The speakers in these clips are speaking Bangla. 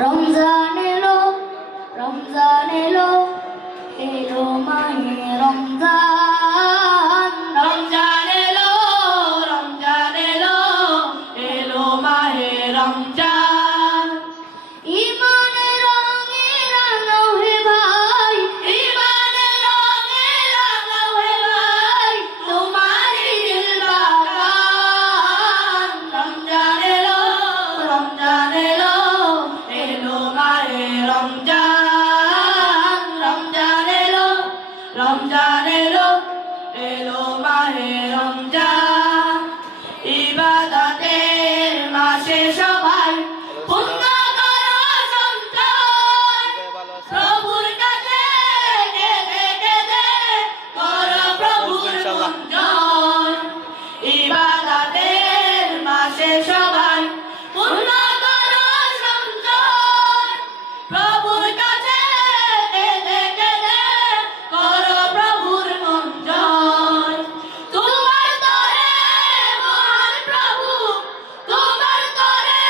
রমজান এলো রমজান এলো এলো মাহে রমজান রমজান এলো রমজান এলো এলো মাহে রমজান ইমানের রঙে রাঙাও হে ভাই ইমানের রঙে রাঙাও হে ভাই তোমারই দিল বাগান রমজান এলো এলো মাহে রমজান রমজান এলো এলো মাহে রমজান ইবাদতের মাসে সবাই পুণ্য করো সঞ্চয় প্রভুর কাছে কেঁদে কেঁদে করো প্রভুর মঞ্জয় ইবাদতের মাসে সবাই পুণ্য করো সঞ্চয় প্রভুর কাছে কেঁদে কেঁদে করো প্রভুর মঞ্জয় তোমার তরে মহান প্রভু তোমার তরে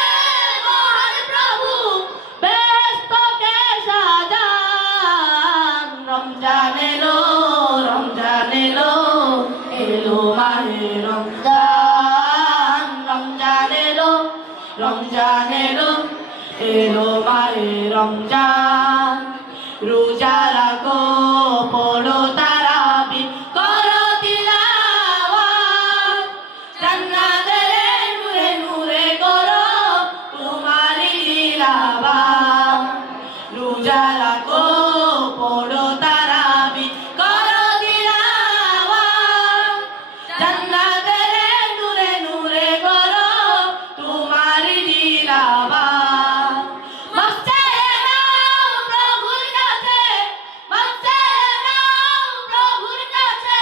মহান প্রভু ব্যস্তকে সাজান রমজান এলো এলো মাহে রমজান রমজান এলো এলো মাহে রমজান রোজা রাখো পড়ো তারাবি করো তিলাওয়াত জান্নাতের নূরে নূরে করো তোমারই তিলাওয়াত রোজা রাখো পড়ো তারাবি করো তিলাওয়াত জান্নাতের নূরে নূরে করো তোমারই তিলাওয়াত মস্তে নাও প্রভুর কাছে মস্তে নাও প্রভুর কাছে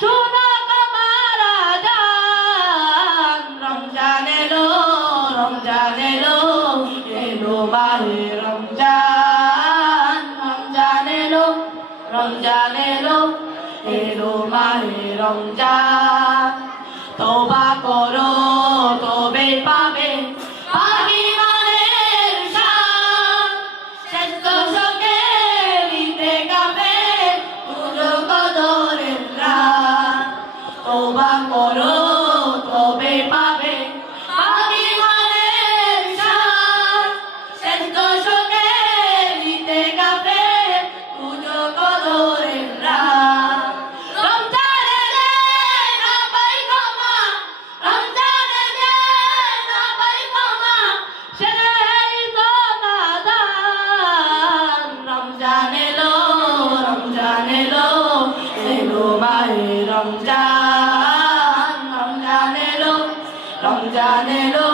শোনো তোমার আযান রমজান এলো এলো মাহে রমজান রমজান এলো এলো মাহে রমজান তওবা করো তবে পাবে ইমানের শান শেষ দশকে দিতে কাবে পুজো কদরের রাত তওবা করো তবে পাবে ইমানের শান শেষ দশকে দিতে কাবে পুজো কদরের রাত রমজান এলে না পাই ক্ষমা রমজান এলে না পাই ক্ষমা সেই তো নাদান রমজান এলো এলো মাহে রমজান রমজান এলো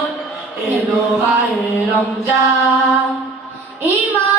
এলো মাহে রমজান ইমান